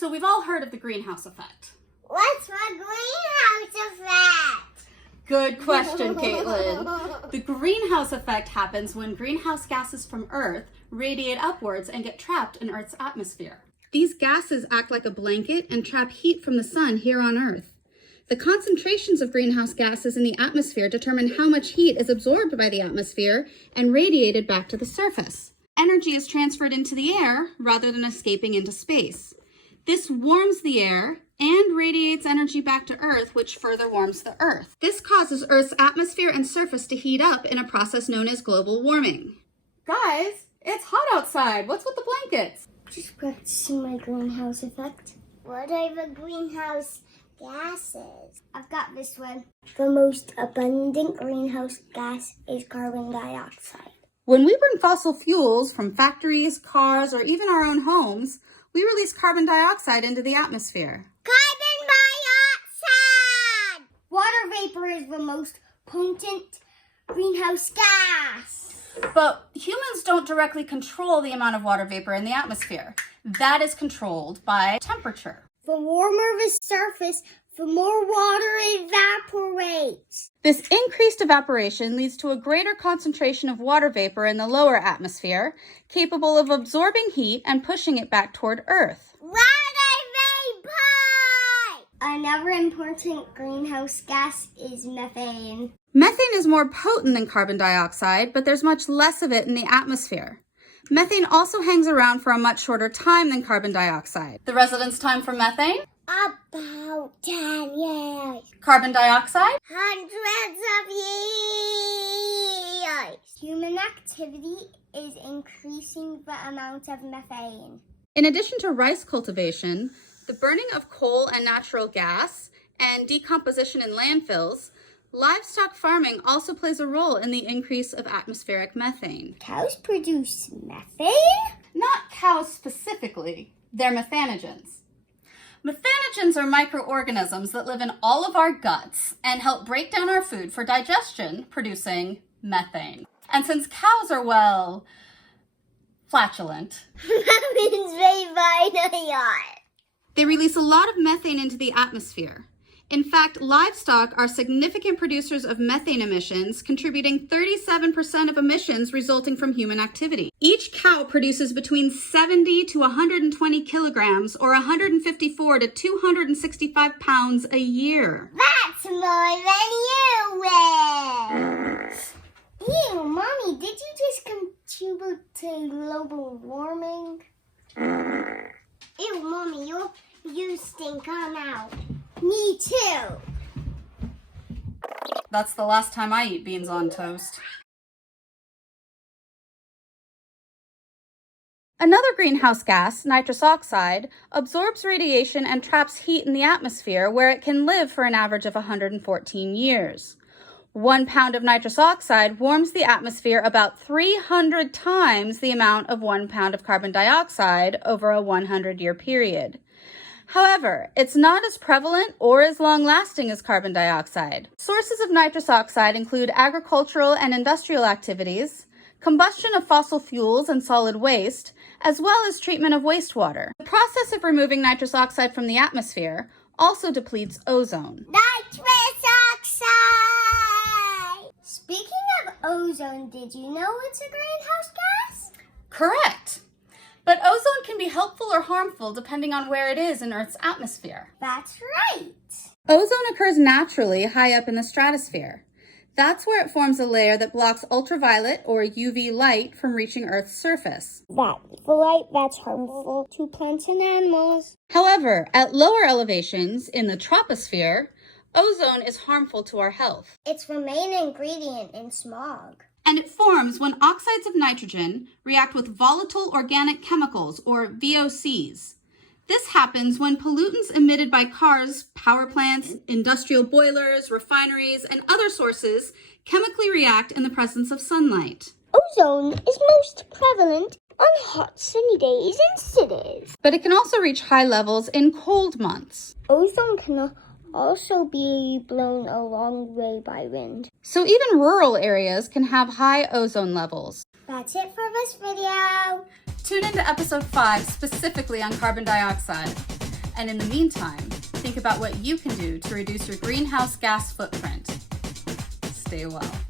So we've all heard of the greenhouse effect. What's the greenhouse effect? Good question, Kaitlin. The greenhouse effect happens when greenhouse gases from Earth radiate upwards and get trapped in Earth's atmosphere. These gases act like a blanket and trap heat from the sun here on Earth. The concentrations of greenhouse gases in the atmosphere determine how much heat is absorbed by the atmosphere and radiated back to the surface. Energy is transferred into the air rather than escaping into space. This warms the air and radiates energy back to Earth, which further warms the Earth. This causes Earth's atmosphere and surface to heat up in a process known as global warming. Guys, it's hot outside. What's with the blankets? Just practicing my greenhouse effect. What are the greenhouse gases? I've got this one. The most abundant greenhouse gas is carbon dioxide. When we burn fossil fuels from factories, cars, or even our own homes, we release carbon dioxide into the atmosphere. Carbon dioxide! Water vapor is the most potent greenhouse gas. But humans don't directly control the amount of water vapor in the atmosphere. That is controlled by temperature. The warmer the surface, the more water evaporates. This increased evaporation leads to a greater concentration of water vapor in the lower atmosphere, capable of absorbing heat and pushing it back toward Earth. Water vapor! Another important greenhouse gas is methane. Methane is more potent than carbon dioxide, but there's much less of it in the atmosphere. Methane also hangs around for a much shorter time than carbon dioxide. The residence time for methane? About 10 years. Carbon dioxide? Hundreds of years. Human activity is increasing the amount of methane. In addition to rice cultivation, the burning of coal and natural gas, and decomposition in landfills, livestock farming also plays a role in the increase of atmospheric methane. Cows produce methane? Not cows specifically, they're methanogens. Methanogens are microorganisms that live in all of our guts and help break down our food for digestion, producing methane. And since cows are, well, flatulent, That means they bite a yacht. they release a lot of methane into the atmosphere. In fact, livestock are significant producers of methane emissions, contributing 37% of emissions resulting from human activity. Each cow produces between 70 to 120 kilograms or 154 to 265 pounds a year. That's more than you weigh. Ew, Mommy, did you just contribute to global warming? Ew, Mommy, you stink on out. Me too. That's the last time I eat beans on toast. Another greenhouse gas, nitrous oxide, absorbs radiation and traps heat in the atmosphere where it can live for an average of 114 years. 1 pound of nitrous oxide warms the atmosphere about 300 times the amount of 1 pound of carbon dioxide over a 100-year period. However, it's not as prevalent or as long-lasting as carbon dioxide. Sources of nitrous oxide include agricultural and industrial activities, combustion of fossil fuels and solid waste, as well as treatment of wastewater. The process of removing nitrous oxide from the atmosphere also depletes ozone. Nitrous oxide! Speaking of ozone, did you know it's a greenhouse gas? Correct. But ozone can be helpful or harmful depending on where it is in Earth's atmosphere. That's right. Ozone occurs naturally high up in the stratosphere. That's where it forms a layer that blocks ultraviolet or UV light from reaching Earth's surface. That's the light that's harmful to plants and animals. However, at lower elevations in the troposphere, ozone is harmful to our health. It's the main ingredient in smog. And it forms when oxides of nitrogen react with volatile organic chemicals, or VOCs. This happens when pollutants emitted by cars, power plants, industrial boilers, refineries, and other sources chemically react in the presence of sunlight. Ozone is most prevalent on hot sunny days in cities. But it can also reach high levels in cold months. Ozone can also be blown a long way by wind. So even rural areas can have high ozone levels. That's it for this video. Tune into episode 5 specifically on carbon dioxide. And in the meantime, think about what you can do to reduce your greenhouse gas footprint. Stay well.